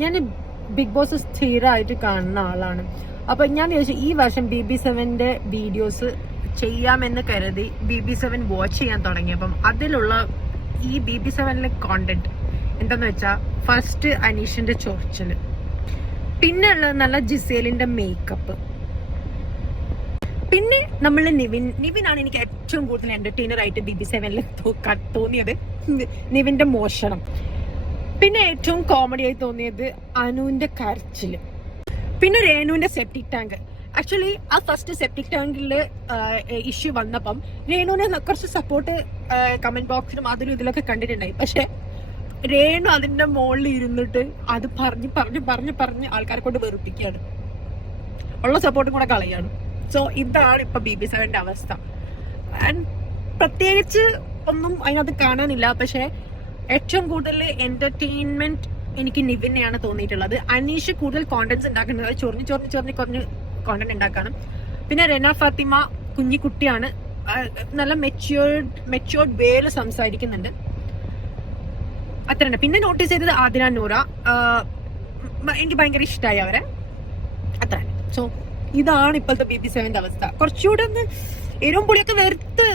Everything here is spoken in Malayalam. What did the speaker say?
ഞാൻ ബിഗ് ബോസ് സ്ഥിരമായിട്ട് കാണുന്ന ആളാണ്. അപ്പൊ ഞാൻ വിചാരിച്ചു ഈ വർഷം BB7ന്റെ വീഡിയോസ് ചെയ്യാമെന്ന് കരുതി BB7 വാച്ച് ചെയ്യാൻ തുടങ്ങിയപ്പം അതിലുള്ള ഈ BB7ലെ കോണ്ടന്റ് എന്താന്ന് വെച്ചാൽ ഫസ്റ്റ് അനീഷിന്റെ ചൊറിച്ചല്, പിന്നെ ഉള്ളത് നല്ല ജിസേലിന്റെ മേക്കപ്പ്, പിന്നെ നമ്മള് നിവിനാണ് എനിക്ക് ഏറ്റവും കൂടുതൽ എന്റർടൈനർ ആയിട്ട് BB7ൽ തോന്നിയത്. നിവിന്റെ മോഷണം, പിന്നെ ഏറ്റവും കോമഡി ആയി തോന്നിയത് അനുവിന്റെ കരച്ചില്, പിന്നെ രേണുവിന്റെ സെപ്റ്റിക് ടാങ്ക്. ആക്ച്വലി ആ ഫസ്റ്റ് സെപ്റ്റിക് ടാങ്കില് ഇഷ്യൂ വന്നപ്പം രേണുവിനെ കുറച്ച് സപ്പോർട്ട് കമന്റ് ബോക്സിലും അതിലും ഇതിലൊക്കെ കണ്ടിട്ടുണ്ടായി. പക്ഷെ രേണു അതിന്റെ മുകളിൽ ഇരുന്നിട്ട് അത് പറഞ്ഞ് ആൾക്കാരെ കൊണ്ട് വെറുപ്പിക്കുകയാണ്, ഉള്ള സപ്പോർട്ടും കൂടെ കളയാണ്. സോ ഇതാണ് ഇപ്പൊ BB7ന്റെ അവസ്ഥ. ആൻഡ് പ്രത്യേകിച്ച് ഒന്നും അതിനകത്ത് കാണാനില്ല. പക്ഷെ ഏറ്റവും കൂടുതൽ എന്റർടൈൻമെന്റ് എനിക്ക് നിവിനെയാണ് തോന്നിയിട്ടുള്ളത്. അനീഷ് കൂടുതൽ കോണ്ടന്റ്സ് ഉണ്ടാക്കുന്നത് ചൊറിഞ്ഞ് കോണ്ടന്റ് ഉണ്ടാക്കാണ്. പിന്നെ റെന ഫാത്തിമ കുഞ്ഞിക്കുട്ടിയാണ്, നല്ല മെച്യൂർഡ് വേയിൽ സംസാരിക്കുന്നുണ്ട്. അത്ര തന്നെ. പിന്നെ നോട്ടീസ് ചെയ്തത് ആദിന നൂറ, എനിക്ക് ഭയങ്കര ഇഷ്ടമായി അവരെ, അത്ര തന്നെ. സോ ഇതാണ് ഇപ്പോഴത്തെ BB7ന്റെ അവസ്ഥ. കുറച്ചുകൂടെ ഒന്ന് എരിവും പുളിയൊക്കെ വെറുത്ത്